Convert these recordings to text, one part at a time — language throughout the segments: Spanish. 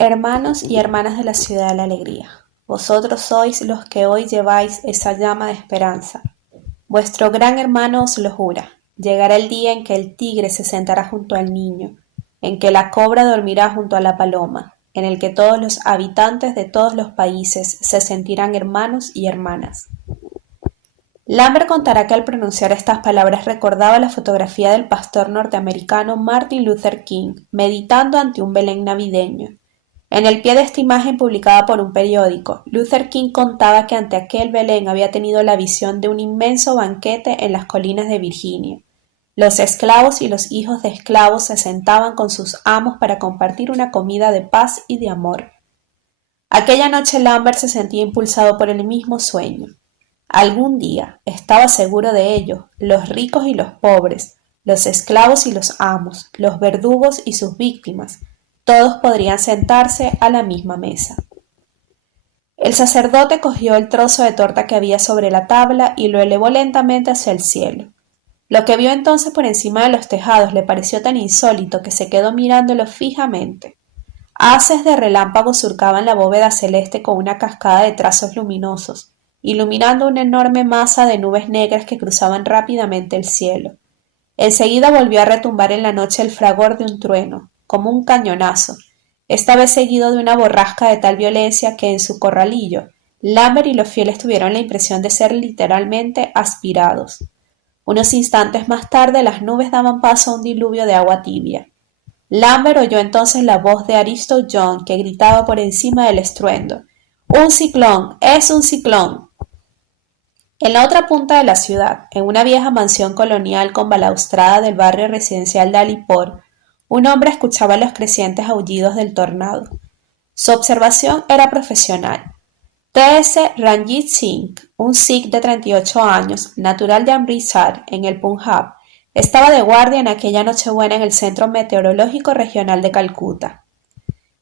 Hermanos y hermanas de la ciudad de la alegría, vosotros sois los que hoy lleváis esa llama de esperanza. Vuestro gran hermano os lo jura. Llegará el día en que el tigre se sentará junto al niño, en que la cobra dormirá junto a la paloma, en el que todos los habitantes de todos los países se sentirán hermanos y hermanas. Lambert contará que al pronunciar estas palabras recordaba la fotografía del pastor norteamericano Martin Luther King meditando ante un Belén navideño. En el pie de esta imagen publicada por un periódico, Luther King contaba que ante aquel Belén había tenido la visión de un inmenso banquete en las colinas de Virginia. Los esclavos y los hijos de esclavos se sentaban con sus amos para compartir una comida de paz y de amor. Aquella noche Lambert se sentía impulsado por el mismo sueño. Algún día, estaba seguro de ello, los ricos y los pobres, los esclavos y los amos, los verdugos y sus víctimas, todos podrían sentarse a la misma mesa. El sacerdote cogió el trozo de torta que había sobre la tabla y lo elevó lentamente hacia el cielo. Lo que vio entonces por encima de los tejados le pareció tan insólito que se quedó mirándolo fijamente. Haces de relámpagos surcaban la bóveda celeste con una cascada de trazos luminosos, iluminando una enorme masa de nubes negras que cruzaban rápidamente el cielo. Enseguida volvió a retumbar en la noche el fragor de un trueno, como un cañonazo, esta vez seguido de una borrasca de tal violencia que en su corralillo Lambert y los fieles tuvieron la impresión de ser literalmente aspirados. Unos instantes más tarde las nubes daban paso a un diluvio de agua tibia. Lambert oyó entonces la voz de Aristo John que gritaba por encima del estruendo: ¡Un ciclón! ¡Es un ciclón! En la otra punta de la ciudad, en una vieja mansión colonial con balaustrada del barrio residencial de Alipor, un hombre escuchaba los crecientes aullidos del tornado. Su observación era profesional. T.S. Ranjit Singh, un sikh de 38 años, natural de Amritsar, en el Punjab, estaba de guardia en aquella Nochebuena en el Centro Meteorológico Regional de Calcuta.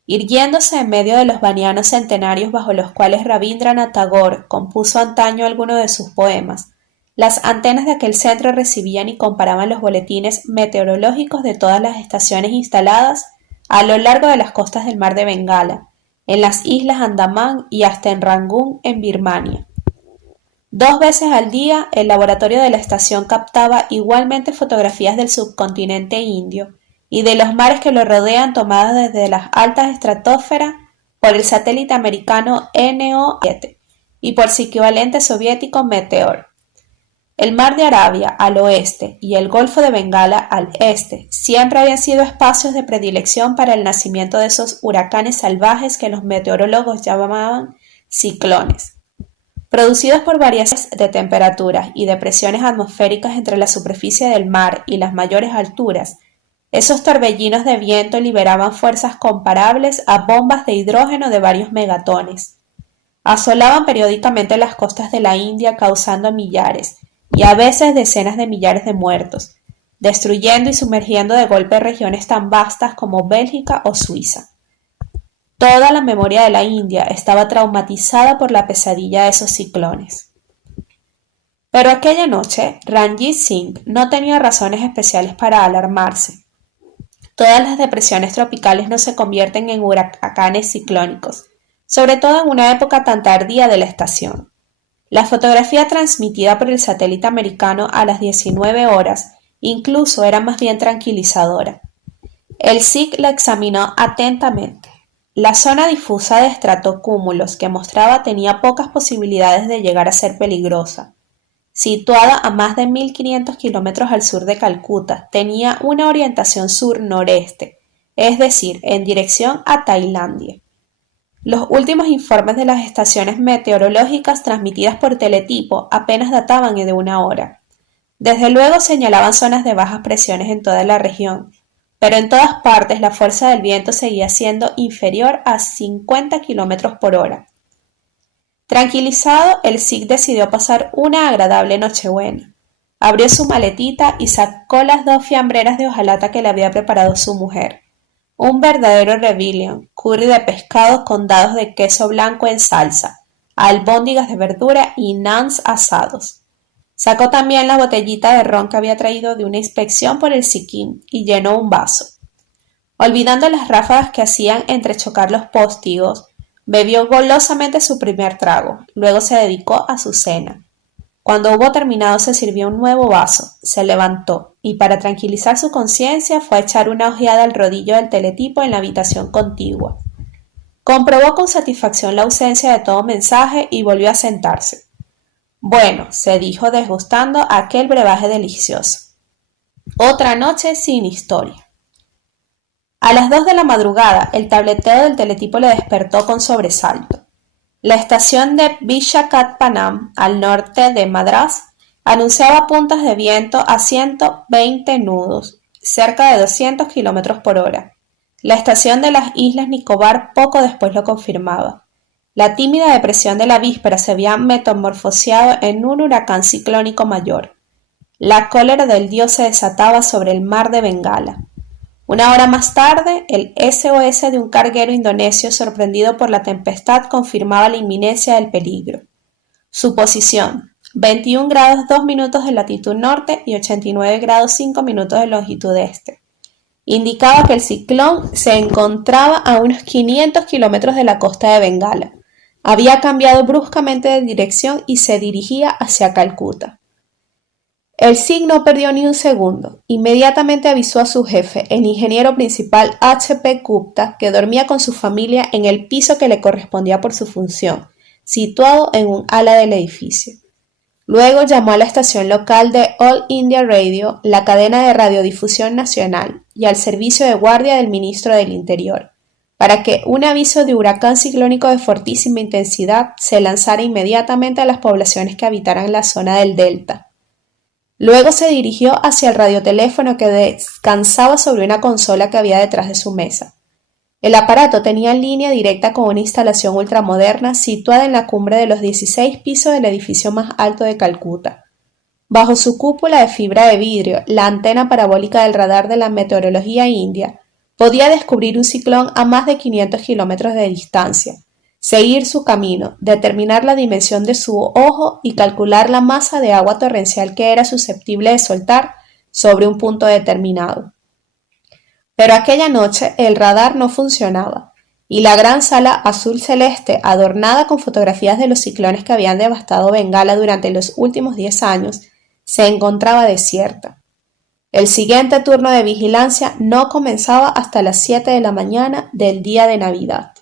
Irguiéndose en medio de los banianos centenarios bajo los cuales Rabindranath Tagore compuso antaño algunos de sus poemas, las antenas de aquel centro recibían y comparaban los boletines meteorológicos de todas las estaciones instaladas a lo largo de las costas del mar de Bengala, en las islas Andamán y hasta en Rangún, en Birmania. 2 veces al día, el laboratorio de la estación captaba igualmente fotografías del subcontinente indio y de los mares que lo rodean tomadas desde las altas estratosferas por el satélite americano NO-7 y por su equivalente soviético Meteor. El mar de Arabia al oeste y el Golfo de Bengala al este siempre habían sido espacios de predilección para el nacimiento de esos huracanes salvajes que los meteorólogos llamaban ciclones. Producidos por variaciones de temperaturas y de presiones atmosféricas entre la superficie del mar y las mayores alturas, esos torbellinos de viento liberaban fuerzas comparables a bombas de hidrógeno de varios megatones. Asolaban periódicamente las costas de la India causando millares y a veces decenas de millares de muertos, destruyendo y sumergiendo de golpe regiones tan vastas como Bélgica o Suiza. Toda la memoria de la India estaba traumatizada por la pesadilla de esos ciclones. Pero aquella noche, Ranjit Singh no tenía razones especiales para alarmarse. Todas las depresiones tropicales no se convierten en huracanes ciclónicos, sobre todo en una época tan tardía de la estación. La fotografía transmitida por el satélite americano a las 19 horas incluso era más bien tranquilizadora. El sikh la examinó atentamente. La zona difusa de estratocúmulos que mostraba tenía pocas posibilidades de llegar a ser peligrosa. Situada a más de 1.500 kilómetros al sur de Calcuta, tenía una orientación sur-noreste, es decir, en dirección a Tailandia. Los últimos informes de las estaciones meteorológicas transmitidas por teletipo apenas databan de 1 hora. Desde luego señalaban zonas de bajas presiones en toda la región, pero en todas partes la fuerza del viento seguía siendo inferior a 50 kilómetros por hora. Tranquilizado, el sikh decidió pasar una agradable Nochebuena. Abrió su maletita y sacó las 2 fiambreras de hojalata que le había preparado su mujer. Un verdadero rebellion, curry de pescado con dados de queso blanco en salsa, albóndigas de verdura y naans asados. Sacó también la botellita de ron que había traído de una inspección por el Sikkim y llenó un vaso. Olvidando las ráfagas que hacían entrechocar los póstigos, bebió golosamente su primer trago, luego se dedicó a su cena. Cuando hubo terminado se sirvió un nuevo vaso, se levantó y para tranquilizar su conciencia fue a echar una ojeada al rodillo del teletipo en la habitación contigua. Comprobó con satisfacción la ausencia de todo mensaje y volvió a sentarse. Bueno, se dijo desgustando aquel brebaje delicioso. Otra noche sin historia. A las 2 de la madrugada, el tableteo del teletipo le despertó con sobresalto. La estación de Visakhapatnam, al norte de Madrás, anunciaba puntas de viento a 120 nudos, cerca de 200 kilómetros por hora. La estación de las Islas Nicobar poco después lo confirmaba. La tímida depresión de la víspera se había metamorfoseado en un huracán ciclónico mayor. La cólera del dios se desataba sobre el mar de Bengala. Una hora más tarde, el SOS de un carguero indonesio sorprendido por la tempestad confirmaba la inminencia del peligro. Su posición: 21 grados 2 minutos de latitud norte y 89 grados 5 minutos de longitud este. Indicaba que el ciclón se encontraba a unos 500 kilómetros de la costa de Bengala. Había cambiado bruscamente de dirección y se dirigía hacia Calcuta. El Sig no perdió ni un segundo. Inmediatamente avisó a su jefe, el ingeniero principal H. P. Gupta, que dormía con su familia en el piso que le correspondía por su función, situado en un ala del edificio. Luego llamó a la estación local de All India Radio, la cadena de radiodifusión nacional, y al servicio de guardia del ministro del Interior, para que un aviso de huracán ciclónico de fortísima intensidad se lanzara inmediatamente a las poblaciones que habitaran la zona del delta. Luego se dirigió hacia el radioteléfono que descansaba sobre una consola que había detrás de su mesa. El aparato tenía línea directa con una instalación ultramoderna situada en la cumbre de los 16 pisos del edificio más alto de Calcuta. Bajo su cúpula de fibra de vidrio, la antena parabólica del radar de la meteorología india podía descubrir un ciclón a más de 500 kilómetros de distancia, seguir su camino, determinar la dimensión de su ojo y calcular la masa de agua torrencial que era susceptible de soltar sobre un punto determinado. Pero aquella noche el radar no funcionaba, y la gran sala azul celeste, adornada con fotografías de los ciclones que habían devastado Bengala durante los últimos 10 años, se encontraba desierta. El siguiente turno de vigilancia no comenzaba hasta las 7 de la mañana del día de Navidad.